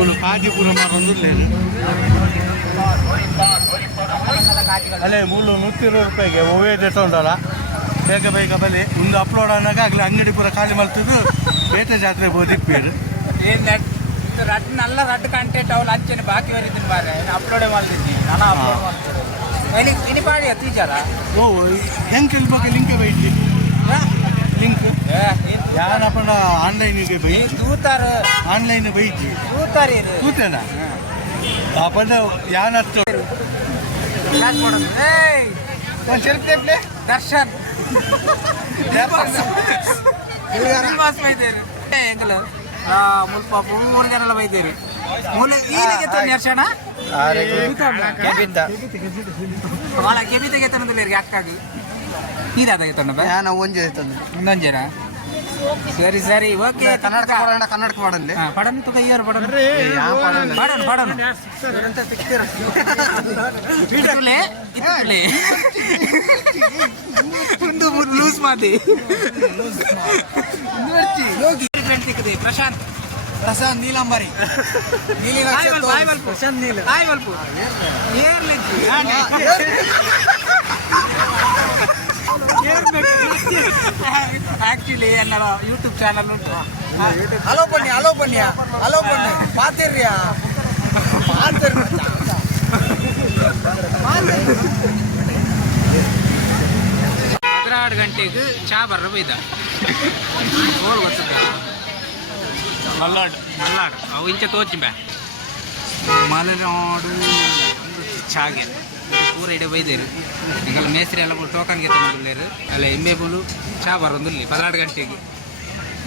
ಮೂಲು ಕಾಜಿಪುರ ಮರೊಂದುಲ್ಲೇನು ಅಲ್ಲೇ ಮೂಲು ನೂತ್ತಿರು ರೂಪಾಯಿಗೆ ಒವೇ ಉಂಟಲ್ಲ? ಬೇಗ ಬೇಗ ಬಲಿ ಒಂದು ಅಪ್ಲೋಡ್ ಅನ್ನೋಕ್ಕಾಗಲಿ ಅಂಗಡಿ ಪೂರ ಖಾಲಿ ಮಾಡ್ತಿದ್ದು ಬೇಟೆ ಜಾತ್ರೆ ಬೋದಿ ಏನ್ ರಡ್ ನಲ್ಲ ರಡ್ ಕಂಟೆಂಟ್ ಅಂಚನೆ ಬಾಕಿ ಬರೀತೀನಿ ಬಾರೆ ಅಪ್ಲೋಡೇ ನಾನು ಅಪ್ಲೋಡ್ ಮಾಡ್ತೀನಿ. ಇನಿ ಓ ಹೆಂಗೆ ಕೇಳ್ಬೇಕು? ಲಿಂಕ್ ಬೈತಿ ಲಿಂಕ್ யார் அப்பனா ஆன்லைனுக்கு போய் தூத்தாரு ஆன்லைன் போயிச்சு தூத்தாரு தூத்தேனா ಹಾ ಮುಲ್ಪ ಮೂರು ಜನ ಎಲ್ಲ ಕೆಬಿ ನಾನು ಸರಿ ಸರಿ ಓಕೆ ಕನ್ನಡಕ ಪಡೋಣ ಕನ್ನಡಕ ಪಡಲ್ಲಿ ಪಡನ್ ತು ಕೈಯಾರ ಪಡನ್. ಪಡನ್? ಪಡನ್? ಒಂದು ಲೂಸ್ ಮಾಡಿ. ಹೋಗಿ. ಪ್ರಶಾಂತ್. ಪ್ರಶಾಂತ್ ನೀಲಂಬರಿ. ನೀಲಿ ಪ್ರಶಾಂತ್ ನೀಲ. ಆಯ್ ಬಲ್ಪು. ಏರ್ಲಿ ಏರ್ಬೇಕು ಆಕ್ಚುಲಿ ಏನಲ್ಲ ಯೂಟ್ಯೂಬ್ ಚಾನಲ್ ಯೂಟ್ಯೂಬ್ ಅಲೋ ಬನ್ನಿ ಅಲೋ ಬನ್ಯಾ ಅಲೋ ಬನ್ಯಾ ಪಾತ್ ಇರ್ರಿಯ ಪಾತ್ ತಿರ್ಬಿ ಚಾ ಬಾರ ಬೀದ ಮಲ್ಲನಾಡು ಮಲ್ಲನಾಡು ಅವು ಇಂಚೆ ತೋಚಿ ಬೇ. ಮಲೆನಾಡು. ಚಾಗೆ ಪೂರ ಇಡೀ ಬೈದೇರು. ಹಿಂಗೆಲ್ಲ ಮೇಸ್ತ್ರಿ ಎಲ್ಲ ಟೋಕನ್ಗೆ ತಗೊಂಡಿರು ಅಲ್ಲ ಎಂಬೆ ಬುಲು ಚಾ ಬರೋದಿಲ್ಲ ಪದನಾಡು ಗಂಟೆಗೆ.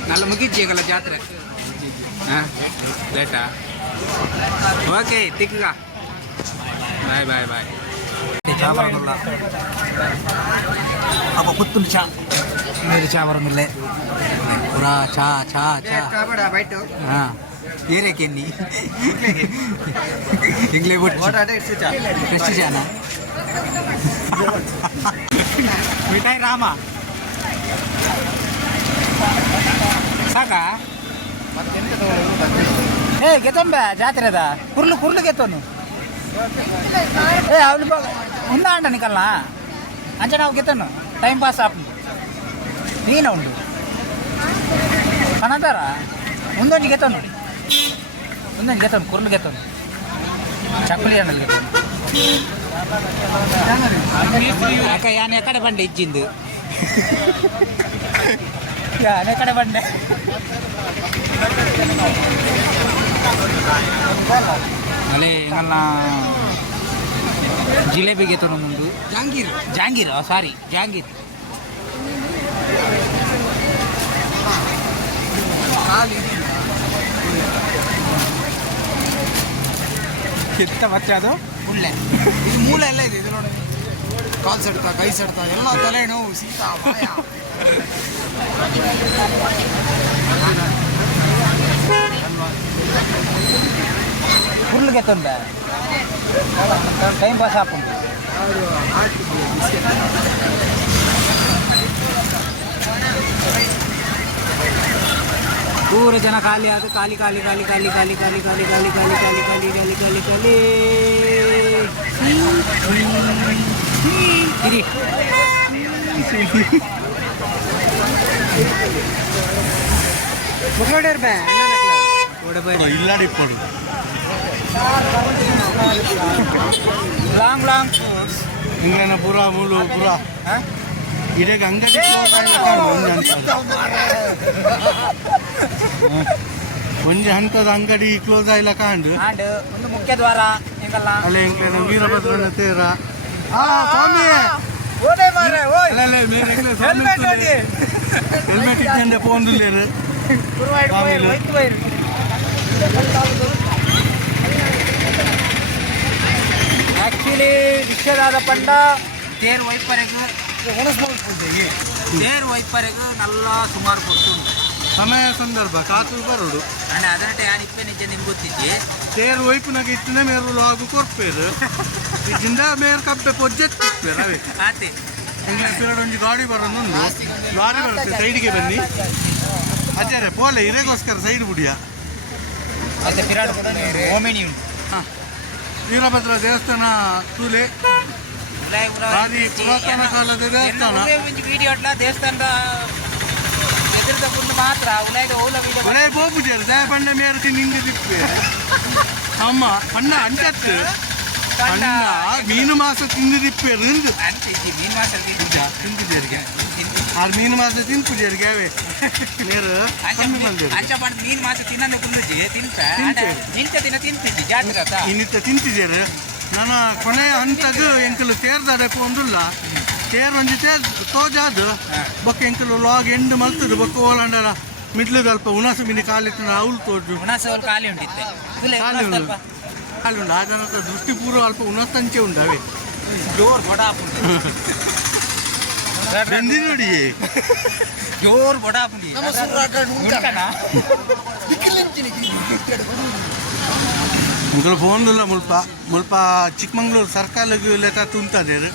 ನಾಳೆ ಮುಗಿದ್ದೀಗಲ್ಲ ಜಾತ್ರೆ. ಹಾ? ಲೇಟಾ? ಓಕೆ ತಿಕ್ಕ ಬಾಯ್ ಬಾಯ್ ಬಾಯ್ ಚಾ ಬರೋದಿಲ್ಲ. ಅಪ್ಪ ಕುತ್ತು ಚಾ. ಮೇಲೆ ಚಾ ಬರೋದಿಲ್ಲ. ಪುರಾ ಚಾ ಚಾ ಚಾ ಬೇಡ ಬೈಟು. ಹಾಂ. ಚಾ ಹಾಂ ಏರೆ ಕೆನ್ನಿ ಇಂಗ್ಲೇ ಬಿಟ್ಟು. ಎಷ್ಟು ಜನ ಮಿಠಾಯಿ ರಾಮ. ಸಾಕ? ಏ ಗೆತ್ತೊಂಬ ಜಾತ್ರೆ ಅದ. ಕುರ್ಲು ಕುರ್ಲು ಗೆತ್ತೋನು ಏ ಅವಳು ಉನ್ನ ಅಂಡ ನಿಕಲ್ಲ ಅಂಚೆ ನಾವು ಗೆತ್ತನು. Time pass app. ನೀನು ಉಂಡು. ಅನಂತರ ಮುಂದೊಂದು ಗೆತ್ತನು. ಕುಂದ ಗತಂ ಕುರ್ನ್ ಗೇತನ್ ಚಪ್ಪುಲಿ ಯಾನ ಗೇತ ಆಕ ಯಾನೆ ಬಂಡೆ ಇಜ್ಜಿಂದ್? ಯ ಕಡೆ ಬಂಡೆ ಅಲೆ ನನ್ನ ಜಿಲೇಬಿ ಗೇತನ ಮುಂದು ಜಾಹಂಗೀರ್ ಜಾಹಾಂಗೀರ್ ಸಾರಿ ಜಾಹಾಂಗೀರ್ ಹಾಗೆ ಕೆತ್ತ ಬಚ್ಚೆ ಅದು ಮುಳ್ಳೆ. ಇದು ಮೂಳೆ ಎಲ್ಲ ಇದೆ, ಇದು ನೋಡಿ. ಕಾಲ್ ಸೆಡ್ತ, ಕೈ ಸೆಡ್ತ, ಎಲ್ಲ ತಲೆ ನೋವು ಫುಲ್ ಗೆತ್ತೊಂದ ಟೈಮ್ ಪಾಸ್ ಹಾಕೊಂಡು ಪೂರ ಜನ ಖಾಲಿ ಆದ ಖಾಲಿ ಖಾಲಿ ಖಾಲಿ ಖಾಲಿ ಖಾಲಿ ಖಾಲಿ ಖಾಲಿ ಖಾಲಿ ಖಾಲಿ ಖಾಲಿ ಖಾಲಿ ಖಾಲಿ ಖಾಲಿ ಖಾಲಿ ಇರಿ ಇಲ್ಲಾಡಿ ಕೊಡು ಲಾಂಗ್ ಲಾಂಗ್ ಹಿಂಗೇನ ಪುರ ಮೂಲು ಪುರ ಇದಕ್ಕೆ ಅಂಗಡಿ ಒಂಜಿ ಹಂತದ ಅಂಗಡಿ ಕ್ಲೋಸ್ ಆಯ್ಲ ಕಾಂಡ್? ಆಂಡ್ ಒಂದು ಮುಖ್ಯ ದ್ವಾರ ಅಲ್ಲೇ ಇಂಕ್ಲೇನ ವೀರಭದ್ರನ ತೀರ. ಆ ಸ್ವಾಮಿ! ಓದೇ ಮಾರೆ ಓಯ್ ಅಲ್ಲ ಅಲ್ಲ ಮೇಲೆ ಎಂಕ್ಲೆ ಸ್ವಾಮಿ ಹೆಲ್ಮೆಟ್ ಇದ್ದಂಡೆ ಪೋಂದುಲ್ಲೇರು ಕುರುವಾಯ್ಡ್ ಆಮೇಲೆ? ಹೋಯ್ತು ಹೋಯ್ರು ಆಕ್ಚುಲಿ ವಿಶ್ವದಾದ ಪಂಡ ತೇರು ವೈಪರೆಗೂ ತೇರು ವೈಪರೆಗೂ ನಲ್ಲ ಸುಮಾರು ಕೊಡ್ತುಂಟು. ಸಮಯ ಸಂದರ್ಭ ಕಾತು ಬರುಡು. ಅಣ್ಣ ಅದರಟೆ ಯಾರು ಇಪ್ಪೆ ನಿಜ ನಿಮ್ಗೆ ಗೊತ್ತಿದ್ದೆ ತೇರು ವೈಪುನಾಗ ಇಟ್ಟಿನ ಮೇರು ಲಾಗು ಕೊರ್ಪೇರು. ಇದ್ದಿಂದ ಮೇರು ಕಪ್ಪೆ ಪೊಜ್ಜೆತ್ತಿಪ್ಪೇರು ಅವೇ ಆತೆ. ಇಂಗ್ಲೆ ಪಿರಡ್ ಒಂಜಿ ಗಾಡಿ ಬರೋದೊಂದು ಲಾರಿ ಬರುತ್ತೆ ಸೈಡ್ಗೆ ಬನ್ನಿ. ಅದೇ ಪೋಲೆ ಇರೇಗೋಸ್ಕರ ಸೈಡ್ ಬಿಡಿಯ. ಉಂಟು. ವೀರಭದ್ರ ದೇವಸ್ಥಾನ ತೂಲೆ. ಭಾರಿ ಪುರಾತನ ಕಾಲದ ದೇವಸ್ಥಾನ. ದೇವಸ್ಥಾನದ ಎದುರದ ಮುಂದೆ ಮಾತ್ರ ಉಲಾಯ್ದ ಓಲ ವಿಡಿಯೋ ಒಳ್ಳೆ ಬೋಪುಜರು ದಯ ಪಂಡ ಮೇರಕ್ಕೆ ನಿಂಗೆ ದಿಪ್ಪೆ ಅಮ್ಮ ಪಂಡ ಅಂಟತ್ತು ಪಂಡ ಮೀನು ಮಾಸ ತಿಂದು ದಿಪ್ಪೇರು ಇಂದು ಅಂತಿದ್ದಿ ಮೀನು ಮಾಸಲ್ಲಿ ತಿಂತಿದ್ದೇರಿಗೆ ಆ ಮೀನು ಮಾಸ ತಿನ್ಪುಜೇರಿಗೆ ಅವೇ ನೀರು ಕಮ್ಮಿ ಬಂದಿರು ಅಂಚ ಪಂಡ ಮೀನು ಮಾಸ ತಿನ್ನನ್ನು ಕುಲ್ಲುಜಿ ತಿಂತ ತಿಂತೆ. ನಿಂತ ದಿನ ತಿಂತಿದ್ದಿ ಜಾತ್ರೆ ಆತ ಇನ್ನಿತ್ತ ತಿಂತಿದ್ದೇರು ನಾನು ಕೊನೆಯ ಹಂತದ ಎಂಕಲು ತೇರ್ದಾರೆ ಪೋಂದುಲ್ಲ ತೇರ್ ಒಂಜಿ ತೇರ್ ತೋಜಾದ ಬೊಕ್ಕ ಎಂಕಲು ಲಾಗ್ ಎಂಡ್ ಮಲ್ತದು ಬೊಕ್ಕ ಓಲಂಡಲ ಮಿಡ್ಲ್ ಅಲ್ಪ ಉಣಸು ಮಿನಿ ಕಾಲಿತ್ತಿನ ಅವಳು ತೋಜು ಕಾಲಿ ಖಾಲಿ ಉಂಟಿತ್ತೆ. ತುಲೆ ಖಾಲಿ ಉಂಡು ಸ್ವಲ್ಪ. ಖಾಲಿ ಉಂಡು ಆದ ನಂತರ ದೃಷ್ಟಿಪೂರ್ವ ಅಲ್ಪ ಉಣಸಂಚೆ ಉಂಡು ಅವೇ. ಜೋರ್ ಬಡಾಪುಂಡಿ ಬೆಂದಿ ನೋಡಿ ಜೋರ್ ಬಡಾಪುಂಡಿ ಉಂಟನಾ ಅಂಕಲ್ ಫೋನ್ದುಲ್ಲ ಮುಲ್ಪ. ಮುಲ್ಪ ಚಿಕ್ಕಮಂಗ್ಳೂರು ಸರ್ಕಲ್ಗೆ ಲೆತ ತುಂತದೇರು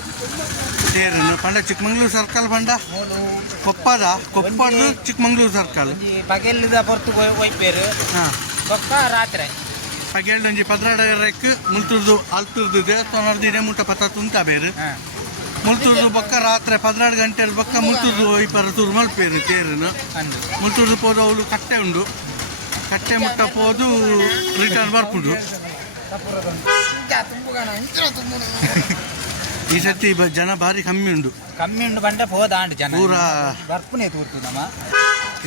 ತೇರನ್ನು ಪಂಡ ಚಿಕ್ಕಮಂಗ್ಳೂರು ಸರ್ಕಲ್ ಪಂಡ? ಕೊಪ್ಪದ? ಕೊಪ್ಪದ ಚಿಕ್ಕಮಂಗ್ಳೂರು ಸರ್ಕಲ್. ಒಂಜಿ ಪಗೆಲ್ದ ಪೊರ್ತು ಒಯ್ಪೇರು ಬೊಕ್ಕ ರಾತ್ರಿ. ಪಗೇಳ್ದೊಂಜಿ ಪದ್ರಾಡರೆಕ್ ಮುಲ್ತುರ್ದು ಅಲ್ತುರ್ದು ದೇವಸ್ಥಾನದ ಇಡೆ ಮುಟ್ಟ ಪತ್ತ ತುಂತ ಬೇರು. ಮುಲ್ತುರ್ದು ಬೊಕ್ಕ ರಾತ್ರಿ ಪದ್ನಾಡು ಗಂಟೆ ಬೊಕ್ಕ ಮುಲ್ತುರ್ದು ಇಪ್ಪರ ತೂರು ಮಲ್ಪೇರು ತೇರನ್ನು. ಮುಲ್ತುರ್ದು ಪೋದು ಅವಳು ಕಟ್ಟೆ ಉಂಡು. ಕಟ್ಟೆ ಮುಟ್ಟ ಪೋದು ರಿಟರ್ನ್ ಬರ್ಪುಡು ಈ ಸರ್ತಿ ಬ- ಜನ ಭಾರಿ ಕಮ್ಮಿ ಉಂಟು. ಕಮ್ಮಿ ಉಂಡು ಬಂಡ ಹೋದಾಂಡ್ ಜನ. ಪೂರ ಬರ್ಪುನೆ ತೂರ್ತು ನಮ್ಮ.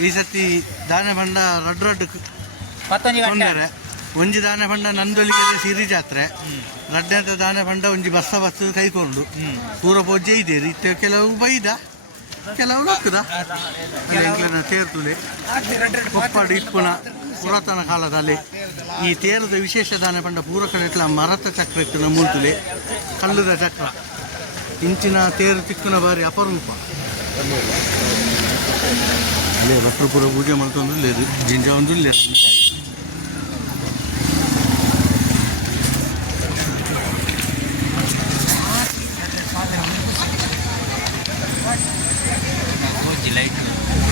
ಈ ಸರ್ತಿ ದಾನೆ ಬಂಡ ರಡ್ ರಡ್ ಗಂಟೆ ತೊಂದರೆ. ಒಂಜಿ ದಾನೆ ಬಂಡ ನಂದೊಲಿಗೆ ಸಿರಿ ಜಾತ್ರೆ. ರಡ್ಡೆದ ದಾನೆ ಬಂಡ ಒಂಜಿ ಬಸ್ಸ ಬಸ್ ಕೈಕೊಂಡು. ಹ್ಮ್. ಪೂರ ಪೊಜ್ಜೆ ಇದೆ. ಇತ್ತ ಕೆಲವು ಬೈದ ಕೆಲವು ಲೋಕದ ಎಂಕ್ಲನ ತೇರ್ತುಲೆ. ಇಪ್ಪುನ ಪುರಾತನ ಕಾಲದಲ್ಲಿ ಈ ತೇರದ ವಿಶೇಷ ದಾನೆ ಪಂಡ ಪೂರ ಕಡೆ ಇಟ್ಲ ಮರತ ಚಕ್ರ ಇತ್ತು ಮೂಲ್ತುಲೆ ಕಲ್ಲುದ ಚಕ್ರ. ಇಂಚಿನ ತೇರು ತಿಕ್ಕುನ ಬಾರಿ ಅಪರೂಪ. ಅಲ್ಲೇ ಭಟ್ರು ಪೂರ ಪೂಜೆ ಮಾಡ್ಕೊಂಡು ಇಲ್ಲೇರು ಜಿಂಜ ಒಂದು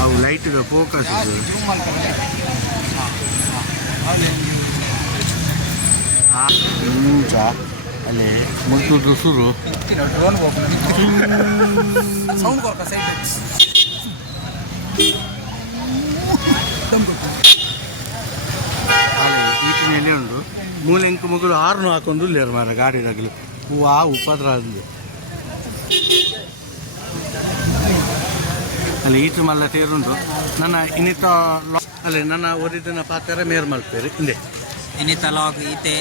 ಅವು ಲೈಟ್ ಫೋಕಸ್ ಇಂಚ ಅಲ್ಲೇ ಸುರು ಡ್ರೋನ್ ಸೌಂಡ್ ಕೊಡ್ಕ ಸೈಡ್ ಹಾಳೆ ಈಟಿನ ಎಣ್ಣೆ ಉಂಡು ಮೂಲೆಂಕು ಮಗಳು ಆರುನು ಹಾಕೊಂಡು ಇಲ್ಲೇರು ಮಾರ ಗಾಡಿ ರಗಲು ಹೂವು ಆ ಉಪದ್ರ ಅಲ್ಲಿ ಈಟು ಮಲ್ಲ ತೇರುಂಡು ನನ್ನ ಇನ್ನಿತ ಅಲ್ಲಿ ನನ್ನ ಒರಿದಿನ ಪಾತ್ರ ಮೇರ್ ಮಲ್ಪೇರಿ ಹಿಂದೆ ಇನ್ನಿತ ಲಾಗ್ ಈತೆ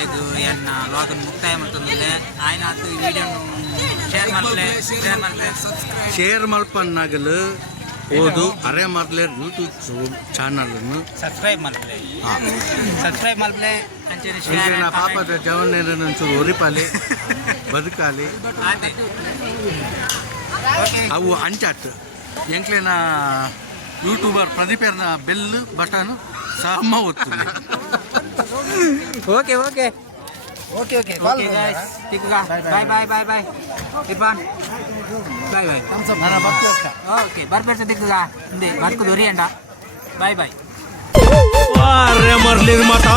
ಎಡೆಗು ಎನ್ನ ಲಾಗ್ ಮುಕ್ತಾಯ ಮಾಡ್ತಂದ್ರೆ ಆಯ್ನ ಆತು ಈ ವಿಡಿಯೋ ಶೇರ್ ಮಾಡ್ಲೆ ಶೇರ್ ಮಾಡ್ಲೆ. ಶೇರ್ ಮಲ್ಪನ್ನಾಗಲು ಓದು ಅರೆ ಮಾಡ್ಲೆ ಯೂಟ್ಯೂಬ್ ಚಾನಲನ್ನು ಸಬ್ಸ್ಕ್ರೈಬ್ ಮಾಡ್ಲೆ. ಸಬ್ಸ್ಕ್ರೈಬ್ ಮಾಡ್ಲೆ ಅಂಚನೆ ಶೇರ್ ಪಾಪದ ಜವನೇರನ್ನು ಒಂಚೂರು ಒರಿಪಾಲಿ ಬದುಕಾಲಿ. ಅವು ಅಂಚಾಟ್ ಎಂಕ್ಲೇನ ಯೂಟ್ಯೂಬರ್ ಪ್ರದೀಪ್ ಬೆಲ್ ಬಟನ್ ಸಮ ಒತ್ತುಂಡು okay okay okay okay okay guys ತಿಕ್ಕುಗ bye bye bye bye Irfan bye bye ನನ್ನ ಭಕ್ತ ಓಕೆ ಬರ್ಬೇಡ್ಸ ತಿಕ್ಕುಗ ಹಿಂದೆ ಬರ್ಕು ದೊರಿಯಂಡ ಬಾಯ್ ಬಾಯ್ ಅರೆ ಮರ್ಲಿ ಮಾತಾ